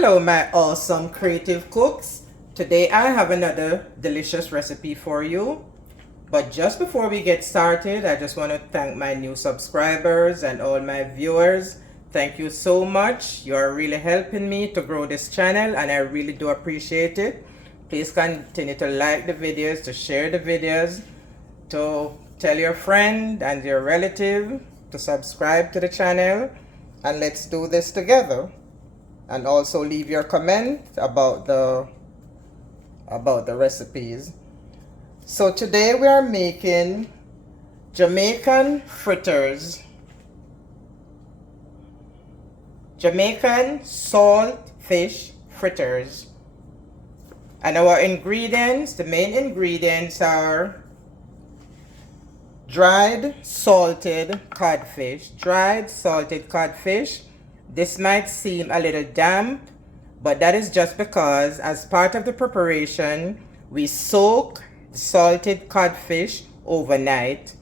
Hello my awesome creative cooks. Today I have another delicious recipe for you. But just before we get started, I just want to thank my new subscribers and all my viewers. Thank you so much. You are really helping me to grow this channel and I really do appreciate it. Please continue to like the videos, to share the videos, to tell your friend and your relative to subscribe to the channel, and let's do this together. And also leave your comment about the recipes. So today we are making Jamaican saltfish fritters. And our ingredients, the main ingredients are dried salted codfish. This might seem a little damp, but that is just because as part of the preparation, we soak the salted codfish overnight.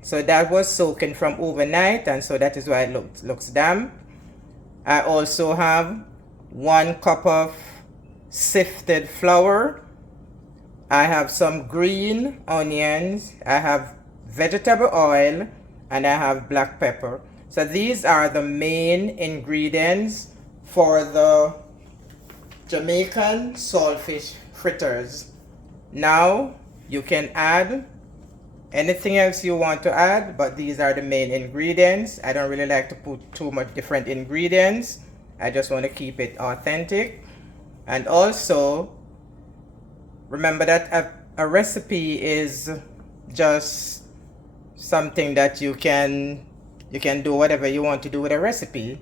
So that was soaking from overnight, and so that is why it looks damp. I also have 1 cup of sifted flour. I have some green onions. I have vegetable oil, and I have black pepper. So these are the main ingredients for the Jamaican saltfish fritters. Now you can add anything else you want to add, but these are the main ingredients. I don't really like to put too much different ingredients. I just want to keep it authentic. And also remember that a recipe is just something that you can do whatever you want to do with a recipe.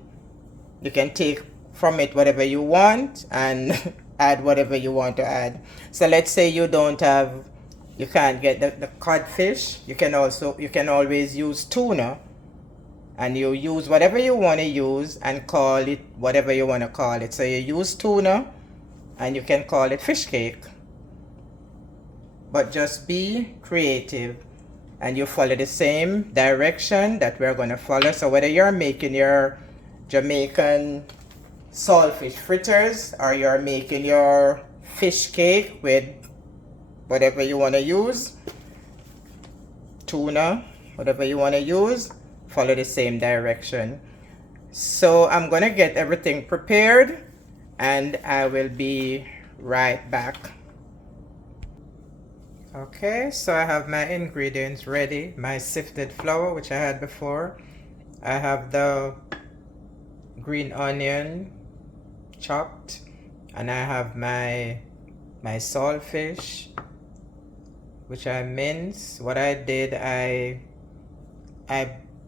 You can take from it whatever you want and add whatever you want to add. So let's say you can't get the codfish. You can always use tuna, and you use whatever you want to use and call it whatever you want to call it. So you use tuna and you can call it fish cake. But just be creative and you follow the same direction that we're going to follow. So whether you're making your Jamaican saltfish fritters or you're making your fish cake with whatever you want to use, tuna, whatever you want to use, follow the same direction. So I'm going to get everything prepared and I will be right back. Okay, so I have my ingredients ready. My sifted flour, which I had before. I have the green onion chopped, and I have my saltfish, which I minced. What I did, I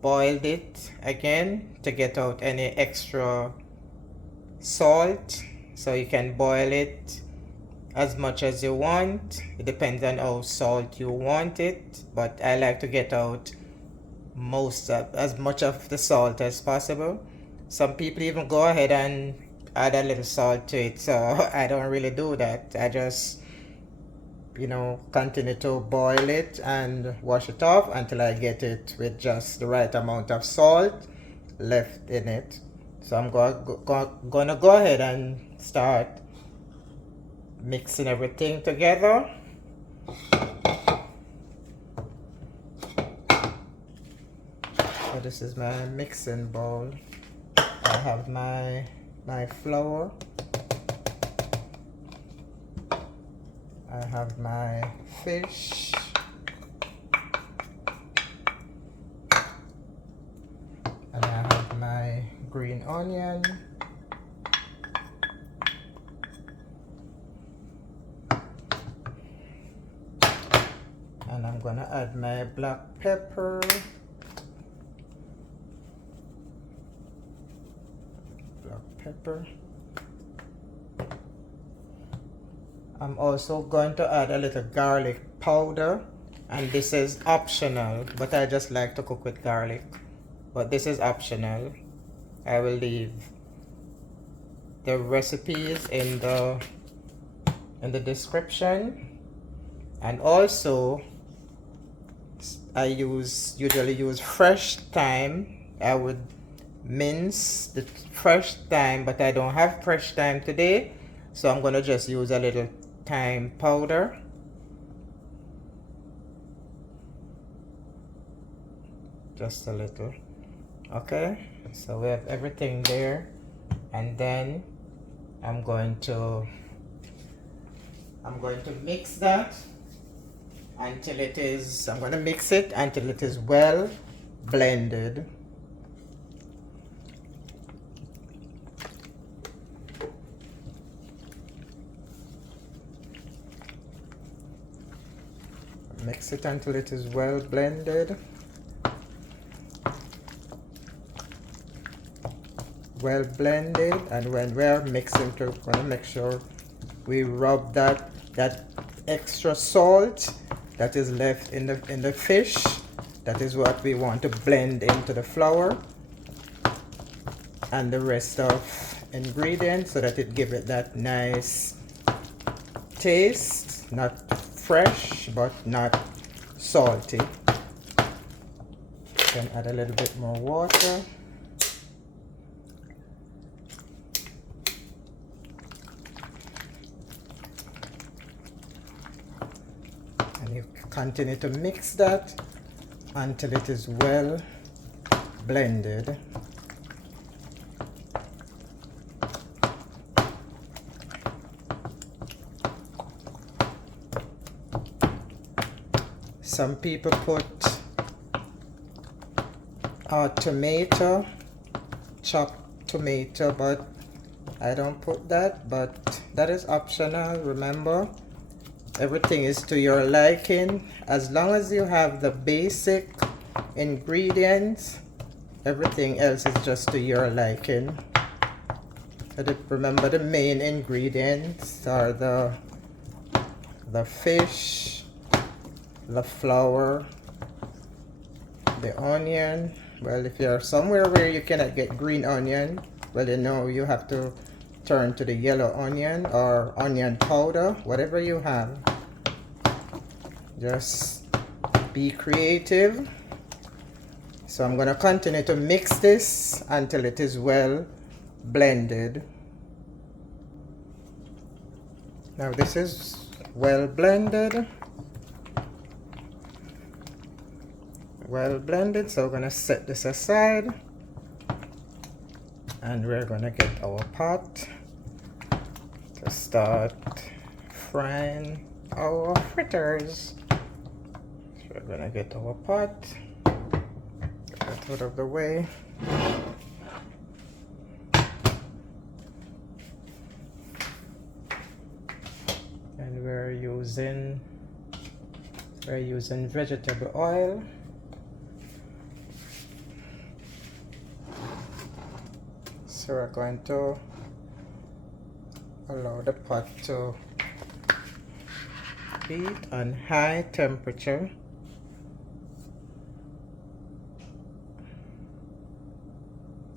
boiled it again to get out any extra salt. So you can boil it as much as you want. It depends on how salt you want it, but I like to get out as much of the salt as possible. Some people even go ahead and add a little salt to it, so I don't really do that. I just continue to boil it and wash it off until I get it with just the right amount of salt left in it. So I'm gonna go ahead and start mixing everything together. So this is my mixing bowl. I have my flour. I have my fish. And I have my green onion. And I'm gonna add my black pepper. I'm also going to add a little garlic powder, and this is optional, but I just like to cook with garlic. But this is optional. I will leave the recipes in the description. And also I usually use fresh thyme. I would mince the fresh thyme, but I don't have fresh thyme today, so I'm gonna just use a little thyme powder. Just a little. Okay, so we have everything there, and then I'm going to mix that until it is, I'm going to mix it until it is well blended. Mix it until it is well blended. Well blended, and when we're mixing, we're going to make sure we rub that extra salt that is left in the fish. That is what we want to blend into the flour and the rest of ingredients, so that it gives it that nice taste, not fresh but not salty. Then add a little bit more water. And you continue to mix that until it is well blended. Some people put tomato, chopped tomato, but I don't put that, but that is optional. Remember, everything is to your liking. As long as you have the basic ingredients, everything else is just to your liking. Remember, the main ingredients are the fish, the flour, the onion. Well, if you're somewhere where you cannot get green onion, well, you know, you have to turn to the yellow onion or onion powder, whatever you have. Just be creative. So I'm going to continue to mix this until it is well blended. Now this is well blended. Well blended, so we're going to set this aside, and we're going to get our pot to start frying our fritters. So we're going to get our pot, get that out of the way. And we're using vegetable oil. So we're going to allow the pot to heat on high temperature.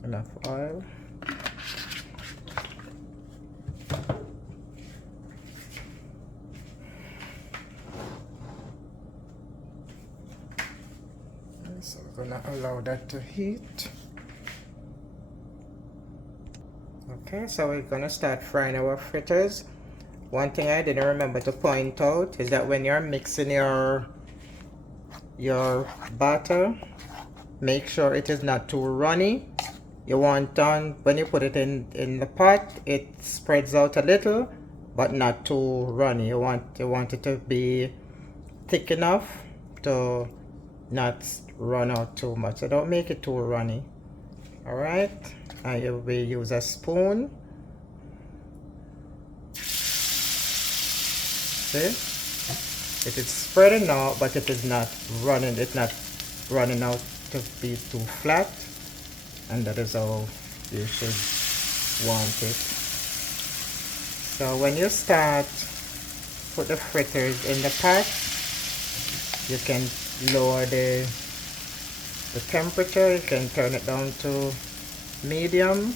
Enough oil. So we're going to allow that to heat. Okay, so we're gonna start frying our fritters. One thing I didn't remember to point out is that when you're mixing your batter, make sure it is not too runny. You want when you put it in the pot, it spreads out a little, but not too runny. You want it to be thick enough to not run out too much. So don't make it too runny. All right. And you will use a spoon. See? It is spreading out, but it is not running. It's not running out to be too flat, and that is how you should want it. So when you start put the fritters in the pot, you can lower the temperature. You can turn it down to medium,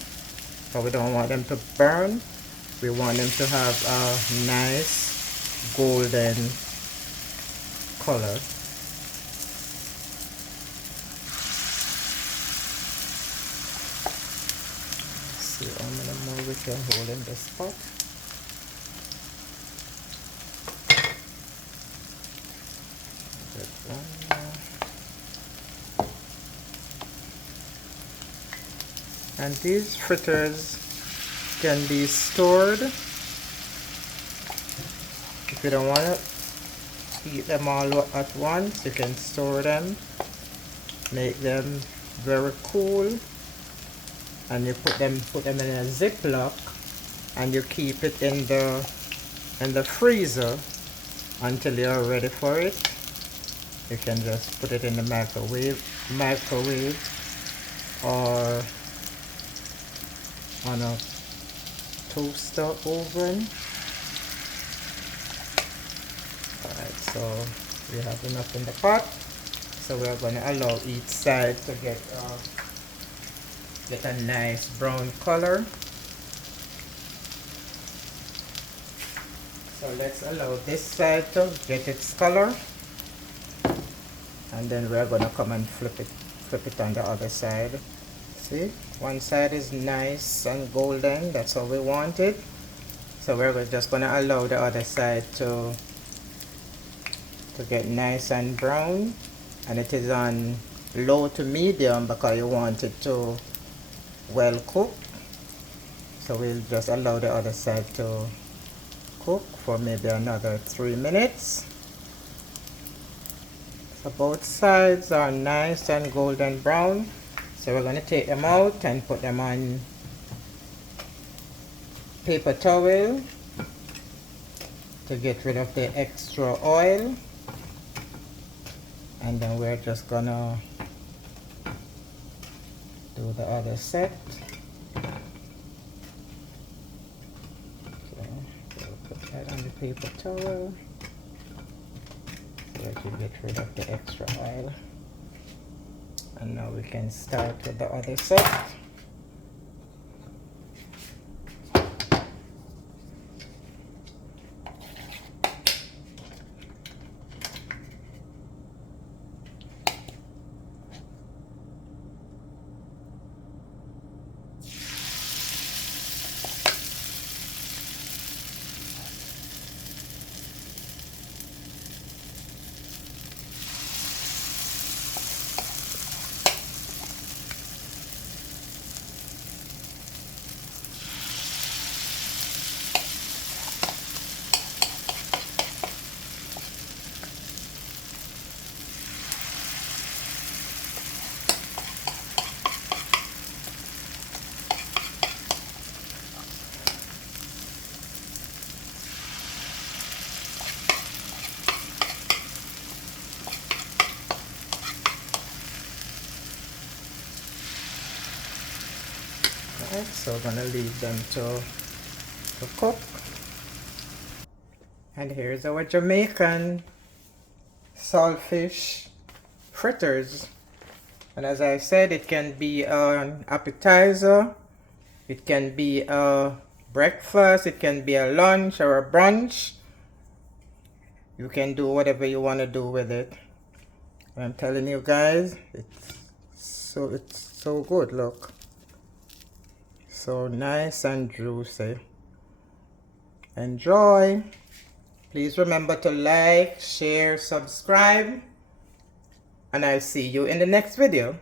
but we don't want them to burn. We want them to have a nice golden color. see how many more we can hold in this pot. Just one more. And these fritters can be stored. If you don't want to eat them all at once, you can store them, make them very cool, and you put them in a Ziploc, and you keep it in the freezer until you're ready for it. You can just put it in the microwave or on a toaster oven. Alright, so we have enough in the pot, so we're going to allow each side to get a nice brown color. So let's allow this side to get its color, and then we're going to come and flip it on the other side. See, one side is nice and golden, that's how we want it. So we're just going to allow the other side to get nice and brown, and it is on low to medium because you want it to well cook. So we'll just allow the other side to cook for maybe another 3 minutes. So both sides are nice and golden brown. So we're going to take them out and put them on paper towel to get rid of the extra oil. And then we're just gonna do the other set. So we'll put that on the paper towel so that you get rid of the extra oil. And now we can start with the other set. Alright, so we're gonna leave them to cook. And here's our Jamaican saltfish fritters. And as I said, it can be an appetizer, it can be a breakfast, it can be a lunch or a brunch. You can do whatever you want to do with it. I'm telling you guys, it's so good. Look, so nice and juicy. Enjoy. Please remember to like, share, subscribe, and I'll see you in the next video.